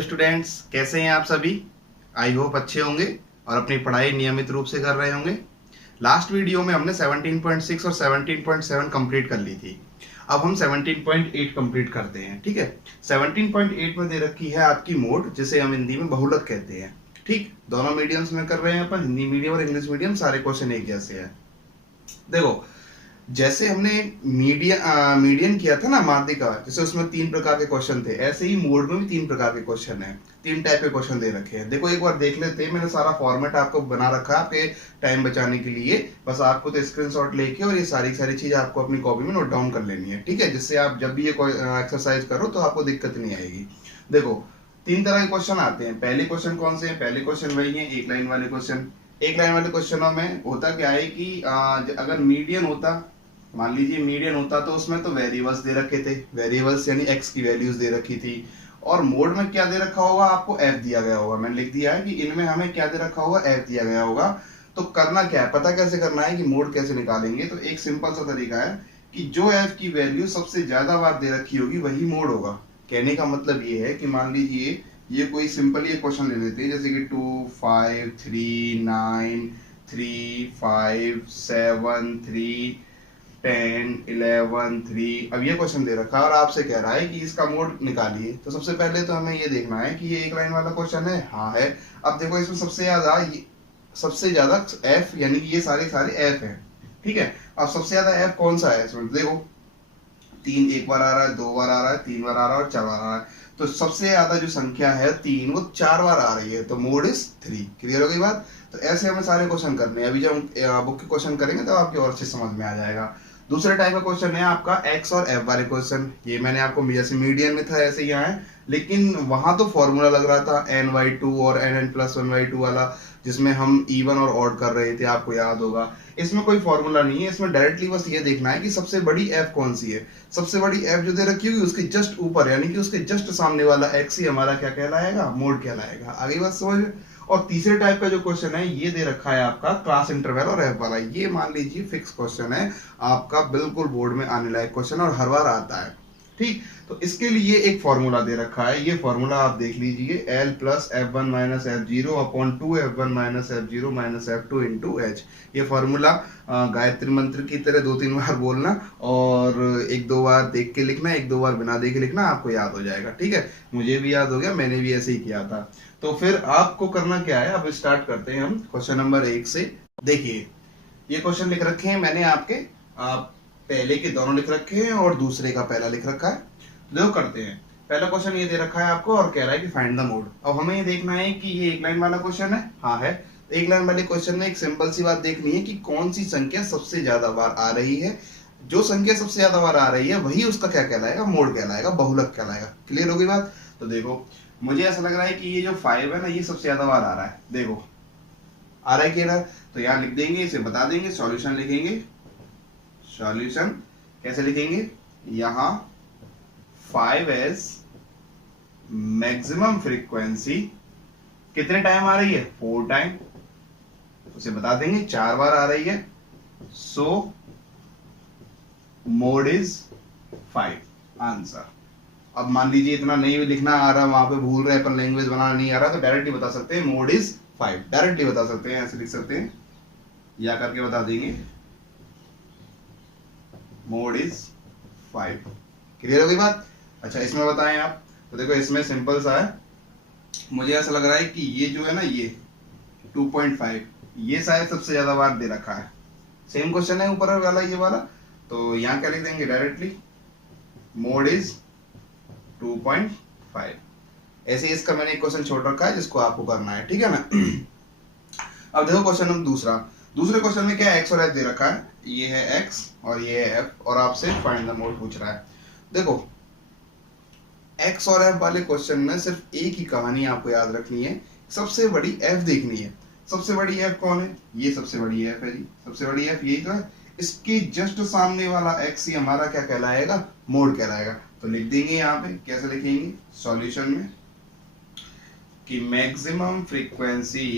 Hello students, कैसे हैं आप सभी। आई होप अच्छे होंगे और अपनी पढ़ाई नियमित रूप से कर रहे होंगे। लास्ट वीडियो में हमने 17.6 और 17.7 कंप्लीट कर ली थी। अब हम 17.8 कंप्लीट करते हैं। ठीक है, 17.8 में दे रखी है आपकी मोड, जिसे हम हिंदी में बहुलक कहते हैं। ठीक, दोनों मीडियम्स में कर रहे हैं अपन, हिंदी मीडियम और इंग्लिश मीडियम। सारे क्वेश्चन एक जैसे हैं। देखो, जैसे हमने मीडियन किया था ना माध्यिका, जैसे उसमें 3 प्रकार के क्वेश्चन थे, ऐसे ही मोड में भी 3 प्रकार के क्वेश्चन हैं। 3 टाइप के क्वेश्चन दे रखे हैं। देखो एक बार देख लेते हैं। मैंने सारा फॉर्मेट आपको बना रखा है आपके टाइम बचाने के लिए। बस आपको तो स्क्रीनशॉट लेके और ये सारी सारी चीज आपको अपनी कॉपी में नोट डाउन कर लेनी है। ठीक है, जिससे आप जब भी ये एक्सरसाइज करो तो आपको दिक्कत नहीं आएगी। देखो, 3 तरह के क्वेश्चन आते हैं। पहले क्वेश्चन कौन से हैं? पहले क्वेश्चन वही है, एक लाइन वाले क्वेश्चन। एक लाइन वाले क्वेश्चनों में होता क्या है कि अगर मीडियन होता, मान लीजिए मीडियन होता, तो उसमें तो वेरिएबल्स दे रखे थे, वेरिएबल्स यानी एक्स की वैल्यूज दे रखी थी। और मोड में क्या दे रखा होगा? आपको एफ दिया गया होगा। मैंने लिख दिया है कि इनमें हमें क्या दे रखा होगा? एफ दिया गया होगा। तो करना क्या है, पता कैसे करना है कि मोड कैसे निकालेंगे? तो एक सिंपल सा तरीका है कि जो एफ की वैल्यू सबसे ज्यादा बार दे रखी होगी वही मोड होगा। कहने का मतलब ये है कि मान लीजिए ये कोई सिंपल ये क्वेश्चन ले लेते हैं, जैसे कि 2 5 3 9 3 5 7 3 10 11 3। अब ये क्वेश्चन दे रखा है और आपसे कह रहा है कि इसका मोड निकालिए। तो सबसे पहले तो हमें ये देखना है कि ये एक लाइन वाला क्वेश्चन है। हाँ है। अब देखो, इसमें सबसे ज्यादा एफ, यानी कि ये सारे सारे एफ हैं। ठीक है, अब सबसे ज्यादा एफ कौन सा है इसमें? देखो, 3 एक बार आ रहा है, 2 बार आ रहा है, 3 बार आ रहा है और 4 बार आ रहा है। तो सबसे ज्यादा जो संख्या है 3, वो 4 बार आ रही है, तो मोड इज 3। क्लियर हो गई बात? तो ऐसे हमें सारे क्वेश्चन करने हैं। अभी जब हम बुक के क्वेश्चन करेंगे तो आपके और अच्छे समझ में आ जाएगा। दूसरे टाइप का क्वेश्चन है आपका एक्स और एफ वाले क्वेश्चन। ये मैंने आपको जैसे मीडियन में था ऐसे यहाँ है, लेकिन वहां तो फॉर्मूला लग रहा था n/2 और nn+1/2 वाला, जिसमें हम इवन और ऑड कर रहे थे, आपको याद होगा। इसमें कोई फॉर्मूला नहीं है, इसमें डायरेक्टली बस ये देखना है कि सबसे बड़ी एफ कौन सी है। सबसे बड़ी एफ जो दे रखी होगी उसके जस्ट ऊपर, यानी कि उसके जस्ट सामने वाला एक्स ही हमारा क्या कहलाएगा? मोड कहलाएगा। आगे बात समझ। और तीसरे टाइप का जो क्वेश्चन है ये दे रखा है आपका क्लास इंटरवल और एफ वाला। ये मान लीजिए फिक्स क्वेश्चन है आपका, बिल्कुल बोर्ड में आने लायक क्वेश्चन और हर बार आता है। ठीक, तो इसके लिए एक फॉर्मूला दे रखा है। ये फॉर्मूला आप देख लीजिए, L plus F1 minus F0 upon 2 F1 minus F0 minus F2 into H। ये फॉर्मूला गायत्री मंत्र की तरह 2-3 बार बोलना और 1-2 बार देख के लिखना, 1-2 बार बिना देखे लिखना, आपको याद हो जाएगा। ठीक है, मुझे भी याद हो गया, मैंने भी ऐसे ही किया था। तो फिर आपको करना क्या है, अब स्टार्ट करते हैं हम क्वेश्चन नंबर 1 से। देखिए, ये क्वेश्चन लिख रखे हैं मैंने आपके, आप पहले के दोनों लिख रखे हैं और दूसरे का पहला लिख रखा है। देखो करते हैं। पहला क्वेश्चन ये दे रखा है आपको और कह रहा है कि फाइंड द मोड। अब हमें ये देखना है कि ये एक लाइन वाला क्वेश्चन है। हाँ है। एक लाइन वाले क्वेश्चन में एक सिंपल सी बात देखनी है कि कौन सी संख्या सबसे ज्यादा बार आ रही है। जो संख्या सबसे ज्यादा बार आ रही है वही उसका क्या कहलाएगा? मोड कहलाएगा, बहुलक कहलाएगा। क्लियर हो गई बात? तो देखो, मुझे ऐसा लग रहा है कि ये जो 5 है ना, ये सबसे ज्यादा बार आ रहा है। देखो आ रहा है कि ना, तो यहाँ लिख देंगे, इसे बता देंगे, सॉल्यूशन लिखेंगे। सॉल्यूशन कैसे लिखेंगे? यहाँ 5s मैक्सिमम फ्रीक्वेंसी कितने टाइम आ रही है? 4 टाइम। उसे बता देंगे 4 बार आ रही है, सो मोड इज 5। आंसर। अब मान लीजिए इतना नहीं लिखना आ रहा, वहां पे भूल रहे अपन, लैंग्वेज बनाना नहीं आ रहा, तो डायरेक्टली बता सकते हैं मोड इज 5। डायरेक्टली बता सकते हैं, ऐसे लिख सकते हैं या करके बता देंगे मोड इज 5। क्लियर हो गई बात? अच्छा, इसमें बताएं आप। तो देखो, इसमें सिंपल सा है। मुझे ऐसा लग रहा है कि ये जो है ना, ये 2.5, ये शायद सबसे ज्यादा बार दे रखा है। सेम क्वेश्चन है ऊपर वाला, ये वाला। तो यहाँ क्या लिख देंगे? Directly mode is 2.5। ऐसे इसका मैंने एक क्वेश्चन छोड़ रखा है जिसको आपको करना है। ठीक है ना? अब देखो क्वेश्चन नंबर दूसरा। दूसरे क्वेश्चन में क्या एक्स और एफ दे रखा है? ये है एक्स और ये है एफ, और आपसे फाइंड द मोड पूछ रहा है। देखो, एक्स और एफ वाले क्वेश्चन में सिर्फ एक ही कहानी आपको याद रखनी है, सबसे बड़ी एफ देखनी है। सबसे बड़ी एफ कौन है? ये सबसे बड़ी एफ है जी। सबसे बड़ी एफ यही तो है। इसके जस्ट सामने वाला एक्स ही हमारा क्या कहलाएगा? मोड कहलाएगा। तो लिख देंगे यहाँ पे, कैसे लिखेंगे सॉल्यूशन में, कि maximum frequency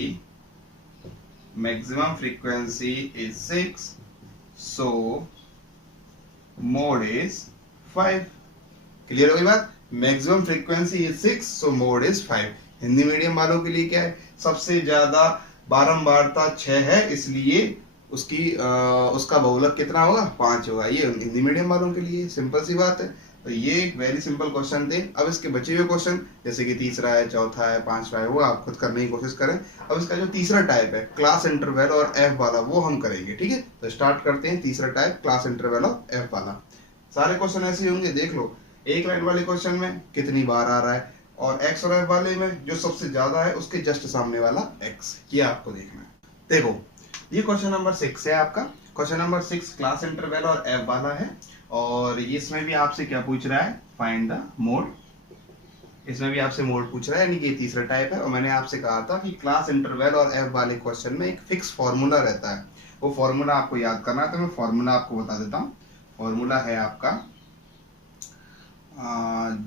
is 6, so mode is 5। Clear हो गई बात? Maximum frequency is 6, so mode is 5। Hindi medium वालों के लिए क्या है, सबसे ज्यादा बारंबारता 6 है, इसलिए उसका बहुलक कितना होगा, 5 होगा। ये हिंदी मीडियम वालों के लिए सिंपल सी बात है। तो ये वेरी सिंपल क्वेश्चन थे। अब इसके बचे हुए क्वेश्चन जैसे कि तीसरा है, चौथा है, पांचवा है, वो आप खुद करने की कोशिश करें। अब इसका जो तीसरा टाइप है क्लास इंटरवल और एफ वाला, वो हम करेंगे। ठीक है, तो स्टार्ट करते हैं। तीसरा टाइप क्लास इंटरवल और एफ वाला। सारे क्वेश्चन ऐसे होंगे, देख लो। एक लाइन वाले क्वेश्चन में कितनी बार आ रहा है, और एक्स और एफ वाले में जो सबसे ज्यादा है उसके जस्ट सामने वाला एक्स, ये आपको देखना है। देखो, ये क्वेश्चन नंबर 6 है आपका। क्वेश्चन नंबर 6 क्लास इंटरवल और एफ वाला है, और इसमें भी आपसे क्या पूछ रहा है, फाइंड द मोड। इसमें भी आपसे मोड पूछ रहा है, यानी कि तीसरा टाइप है। और मैंने आपसे कहा था कि क्लास इंटरवल और एफ वाले क्वेश्चन में एक फिक्स फॉर्मूला रहता है, वो फॉर्मूला आपको याद करना है। तो मैं फॉर्मूला आपको बता देता हूँ। फॉर्मूला है आपका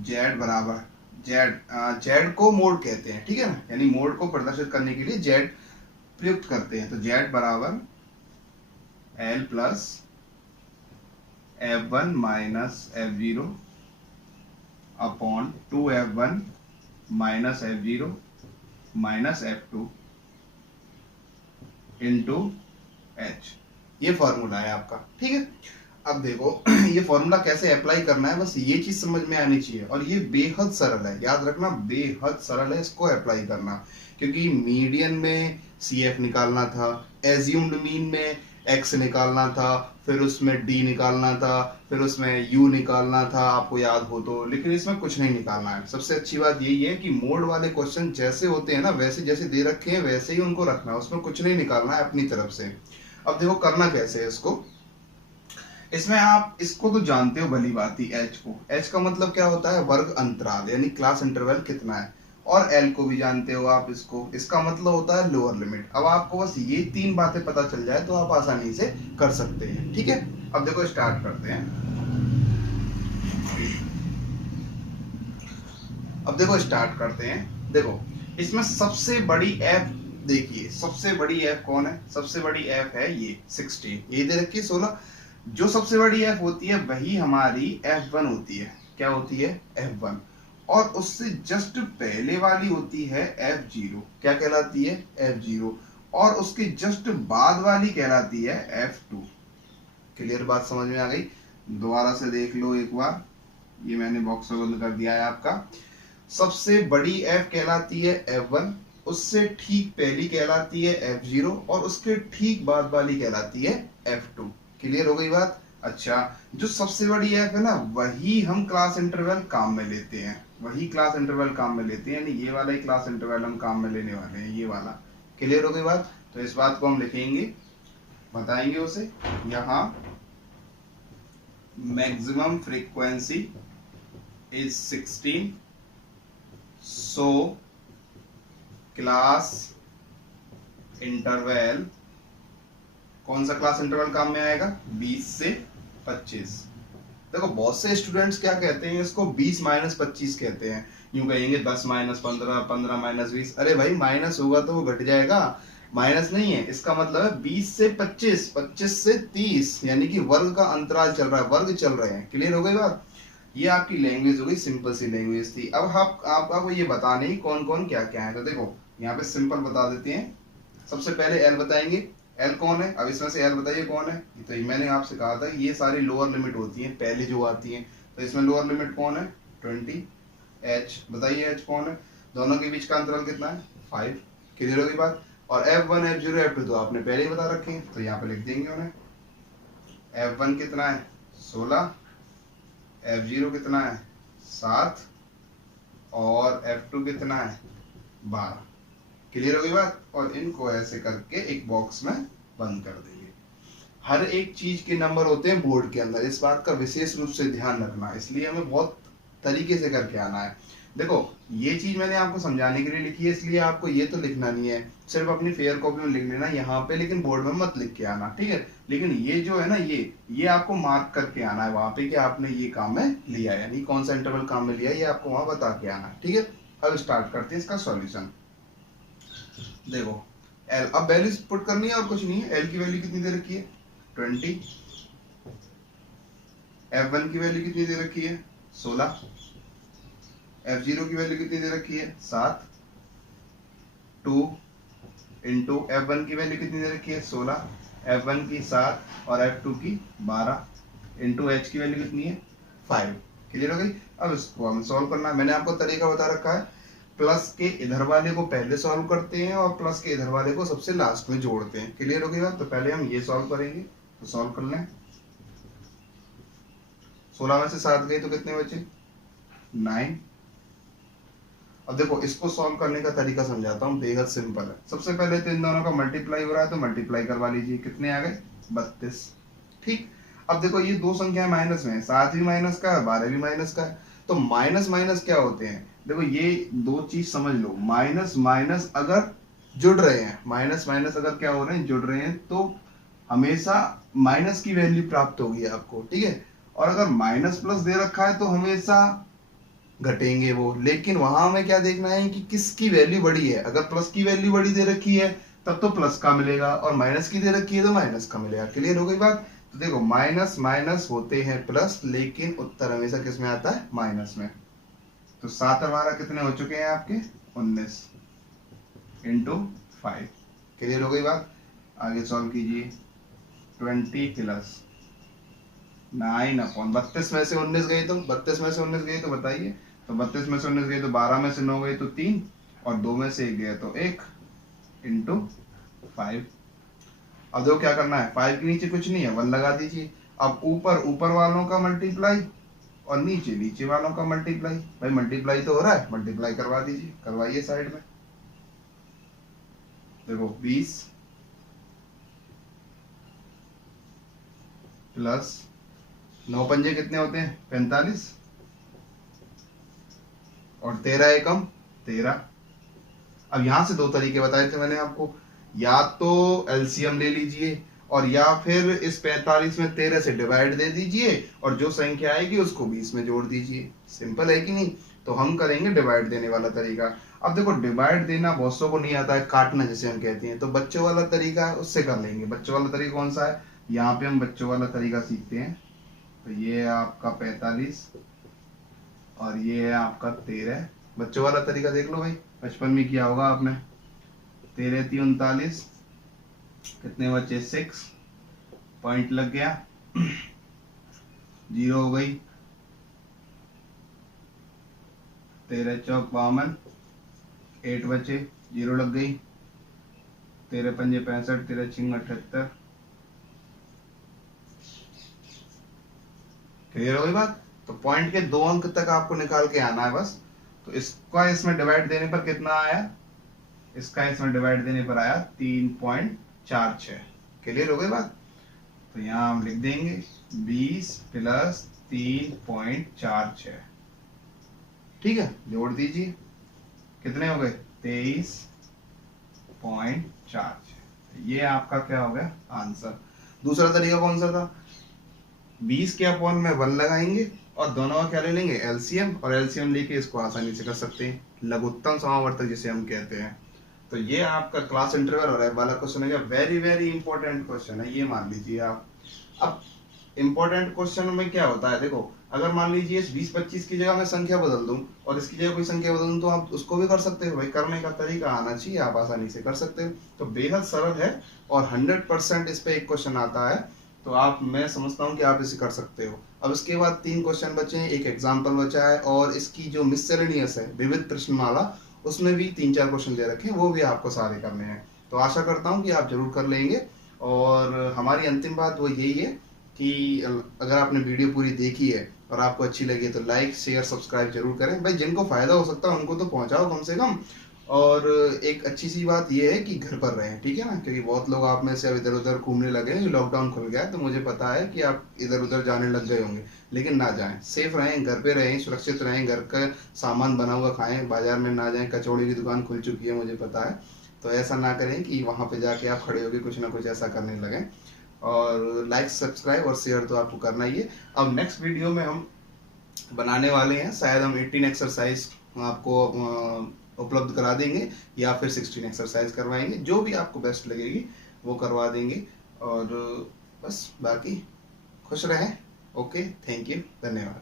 जेड बराबर जेड को मोड कहते हैं, ठीक है ना, यानी मोड को प्रदर्शित करने के लिए जेड प्रयुक्त करते हैं। तो जेड बराबर L plus F1 minus F0 upon 2F1 minus F0 minus F2 into H। ये फॉर्मूला है आपका, ठीक है। अब देखो ये फॉर्मूला कैसे अप्लाई करना है, बस ये चीज समझ में आनी चाहिए। और ये बेहद सरल है, याद रखना, बेहद सरल है इसको अप्लाई करना। क्योंकि मीडियन में CF निकालना था, एज्यूम्ड मीन में X निकालना था, फिर उसमें D निकालना था, फिर उसमें U निकालना था, आपको याद हो तो। लेकिन इसमें कुछ नहीं निकालना है। सबसे अच्छी बात यही है कि मोड वाले क्वेश्चन जैसे होते हैं ना, वैसे जैसे दे रखे हैं वैसे ही उनको रखना है, उसमें कुछ नहीं निकालना है अपनी तरफ से। अब देखो करना कैसे है इसको। इसमें आप इसको तो जानते हो भली बात ही, H को। H का मतलब क्या होता है, वर्ग अंतराल, यानी क्लास इंटरवल कितना है। और L को भी जानते हो आप इसको, इसका मतलब होता है लोअर लिमिट। अब आपको बस ये 3 बातें पता चल जाए तो आप आसानी से कर सकते हैं, ठीक है। अब देखो स्टार्ट करते हैं। देखो इसमें सबसे बड़ी F, देखिए सबसे बड़ी F कौन है, सबसे बड़ी F है ये 16, ये दे रखी है 16। जो सबसे बड़ी F होती है वही हमारी F1 होती है। क्या होती है, F1। और उससे जस्ट पहले वाली होती है F0। क्या कहलाती है, F0। और उसके जस्ट बाद वाली कहलाती है F2। क्लियर बात समझ में आ गई। दोबारा से देख लो एक बार, ये मैंने बॉक्स में बंद कर दिया है आपका। सबसे बड़ी F कहलाती है F1, उससे ठीक पहली कहलाती है F0, और उसके ठीक बाद वाली कहलाती है F2। क्लियर हो गई बात। अच्छा, जो सबसे बड़ी F है ना, वही हम क्लास इंटरवल काम में लेते हैं, यानी ये वाला ही क्लास इंटरवल हम काम में लेने वाले हैं, ये वाला। क्लियर हो गई बात। तो इस बात को हम लिखेंगे, बताएंगे उसे यहाँ, maximum frequency is 16, so class interval, कौन सा क्लास इंटरवल काम में आएगा, 20 से 25। देखो बहुत से स्टूडेंट्स क्या कहते हैं इसको, 20 माइनस 25 कहते हैं। यूं कहेंगे 10 माइनस 15, 15 माइनस 20। अरे भाई माइनस होगा तो वो घट जाएगा, माइनस नहीं है। इसका मतलब है 20 से 25, 25 से 30, यानी कि वर्ग का अंतराल चल रहा है, वर्ग चल रहे हैं। क्लियर हो गई बात। ये आपकी लैंग्वेज हो गई, सिंपल सी लैंग्वेज थी। अब आपको ये बताने ही कौन कौन क्या क्या है। तो देखो यहाँ पे सिंपल बता देते हैं। सबसे पहले एल बताएंगे, एल कौन है। अब इसमें से एल बताइए कौन है। तो मैंने आपसे कहा था ये सारी लोअर लिमिट होती हैं पहले जो आती हैं। तो इसमें लोअर लिमिट कौन है, 20। एच बताइए, एच कौन है, दोनों के बीच का अंतराल कितना है, 5। क्लियर हो गई बात। और F1 F0 F2 तो आपने पहले ही बता रखे हैं, तो यहाँ पे लिख देंगे उन्हें। F1 कितना है, 16, F0 कितना है, 7, और F2 कितना है, 12। क्लियर हो गई बात। और इनको ऐसे करके एक बॉक्स में बंद कर देंगे। हर एक चीज के नंबर होते हैं बोर्ड के अंदर, इस बात का विशेष रूप से ध्यान रखना, इसलिए हमें बहुत तरीके से करके आना है। देखो ये चीज मैंने आपको समझाने के लिए लिखी है, इसलिए आपको ये तो लिखना नहीं है, सिर्फ अपनी फेयर कॉपी में लिख लेना यहाँ पे, लेकिन बोर्ड में मत लिख के आना, ठीक है। लेकिन ये जो है ना, ये आपको मार्क करके आना है वहां पे कि आपने ये काम में लिया, यानी कौन सा इंटरवल काम में लिया, ये आपको वहां बता के आना, ठीक है। अब स्टार्ट करते हैं इसका सॉल्यूशन। देखो एल, अब वैल्यू पुट करनी है और कुछ नहीं है। एल की वैल्यू कितनी दे रखी है, 20। F1 की वैल्यू कितनी दे रखी है, 16। F0 की वैल्यू कितनी दे रखी है 7, 2 इंटू F1 की वैल्यू कितनी दे रखी है 16, F1 की 7 और F2 की 12 इंटू H की वैल्यू कितनी है 5। क्लियर हो गई। अब इसको हम सॉल्व करना है। मैंने आपको तरीका बता रखा है, प्लस के इधर वाले को पहले सॉल्व करते हैं और प्लस के इधर वाले को सबसे लास्ट में जोड़ते हैं। क्लियर हो गई बात। तो पहले हम ये सॉल्व करेंगे, तो सॉल्व कर लें। 16 में से 7 गए तो कितने बचे 9। अब देखो इसको सॉल्व करने का तरीका समझाता हूँ, बेहद सिंपल है। सबसे पहले तो इन दोनों का मल्टीप्लाई हो रहा है तो मल्टीप्लाई करवा लीजिए। कितने आ गए 32। ठीक। अब देखो ये दो संख्या माइनस में है, 7 भी माइनस का है 12 भी माइनस का है। तो माइनस माइनस क्या होते हैं, देखो ये दो चीज समझ लो। माइनस माइनस अगर जुड़ रहे हैं, माइनस माइनस अगर क्या हो रहे हैं जुड़ रहे हैं, तो हमेशा माइनस की वैल्यू प्राप्त होगी आपको। ठीक है। और अगर माइनस प्लस दे रखा है तो हमेशा घटेंगे वो। लेकिन वहां हमें क्या देखना है कि किसकी वैल्यू बड़ी है। अगर प्लस की वैल्यू बड़ी दे रखी है तब तो प्लस का मिलेगा, और माइनस की दे रखी है तो माइनस का मिलेगा। क्लियर हो गई बात। तो देखो माइनस माइनस होते हैं प्लस, लेकिन उत्तर हमेशा किस में आता है माइनस में। तो 7 हमारा कितने हो चुके हैं आपके 19 इंटू 5। क्लियर हो गई बात। आगे सॉल्व कीजिए। 20 प्लस 9 अपॉन 32 में से 19 गए तो 32 में से 19 गए तो बताइए। तो 32 में से 19 गए तो 12 में से 9 गए तो 3 और 2 में से 1 गया तो 1 इंटू 5। अब देखो क्या करना है, 5 के नीचे कुछ नहीं है 1 लगा दीजिए। अब ऊपर ऊपर वालों का मल्टीप्लाई और नीचे नीचे वालों का मल्टीप्लाई। भाई मल्टीप्लाई तो हो रहा है, मल्टीप्लाई करवा दीजिए। करवाइए साइड में। देखो 20 प्लस 9 पंजे कितने होते हैं 45 और 13 एकम 13। अब यहां से दो तरीके बताए थे मैंने आपको, या तो एलसीएम ले लीजिए और या फिर इस 45 में 13 से डिवाइड दे दीजिए और जो संख्या आएगी उसको 20 में जोड़ दीजिए। सिंपल है कि नहीं। तो हम करेंगे डिवाइड देने वाला तरीका। अब देखो डिवाइड देना बहुत सौ को नहीं आता है, काटना जिसे हम कहते हैं। तो बच्चों वाला तरीका है, उससे कर लेंगे। बच्चों वाला तरीका कौन सा है, यहाँ पे हम बच्चों वाला तरीका सीखते हैं। तो ये है आपका 45 और ये है आपका 13। बच्चों वाला तरीका देख लो भाई, बचपन में किया होगा आपने। 13 3 39, कितने बचे 6, पॉइंट लग गया 0 हो गई। 13 चौक 52, 8 बचे 0 लग गई। 13 पंजे 65, 13 छिंग 78। क्लियर हो गई बात। तो पॉइंट के 2 अंक तक आपको निकाल के आना है बस। तो इसका इसमें डिवाइड देने पर कितना आया, इसका इसमें डिवाइड देने पर आया 3.46। क्लियर हो गई बात। तो यहाँ हम लिख देंगे 20 प्लस 3.46। ठीक है, जोड़ दीजिए। कितने हो गए 23.46। ये आपका क्या हो गया आंसर। दूसरा तरीका कौन सा था, 20 के अपॉन में 1 लगाएंगे और दोनों का क्या ले लेंगे एलसीएम, और एलसीएम लेके इसको आसानी से कर सकते हैं, लघुत्तम समावर्तक जिसे हम कहते हैं। तो ये आपका क्लास इंटरवल और वाला क्वेश्चन है, वेरी वेरी इंपॉर्टेंट क्वेश्चन है, ये मान लीजिए आप। अब इंपॉर्टेंट क्वेश्चन में क्या होता है, देखो अगर मान लीजिए इस 20-25 की जगह मैं संख्या बदल दूं और इसकी जगह कोई संख्या बदल दूं तो आप उसको भी कर सकते हो। भाई करने का तरीका आना चाहिए, आप आसानी से कर सकते हो। तो बेहद सरल है और 100% इस पे एक क्वेश्चन आता है। तो आप, मैं समझता हूँ कि आप इसे कर सकते हो। अब इसके बाद 3 क्वेश्चन बचे हैं, एक एग्जाम्पल बचा है, और इसकी जो मिससेलेनियस है विविध प्रश्नमाला, उसमें भी 3-4 क्वेश्चन दे रखे हैं, वो भी आपको सारे करने हैं। तो आशा करता हूँ कि आप जरूर कर लेंगे। और हमारी अंतिम बात वो यही है कि अगर आपने वीडियो पूरी देखी है और आपको अच्छी लगी तो लाइक शेयर सब्सक्राइब जरूर करें। भाई जिनको फायदा हो सकता है उनको तो पहुंचाओ कम से कम। और एक अच्छी सी बात यह है कि घर पर रहें, ठीक है ना, क्योंकि बहुत लोग आप में से अब इधर उधर घूमने लगे हैं। लॉकडाउन खुल गया है तो मुझे पता है कि आप इधर उधर जाने लग गए होंगे, लेकिन ना जाएं, सेफ रहें, घर पे रहें, सुरक्षित रहें, घर का सामान बना हुआ खाएं, बाजार में ना जाएं। कचौड़ी की दुकान खुल चुकी है मुझे पता है, तो ऐसा ना करें कि वहां पे जाके आप खड़े होकर कुछ ना कुछ ऐसा करने लगें। और लाइक सब्सक्राइब और शेयर तो आपको करना ही है। अब नेक्स्ट वीडियो में हम बनाने वाले हैं, शायद हम 18 एक्सरसाइज आपको उपलब्ध करा देंगे या फिर 16 एक्सरसाइज करवाएंगे, जो भी आपको बेस्ट लगेगी वो करवा देंगे। और बस बाकी खुश रहें। ओके, थैंक यू, धन्यवाद।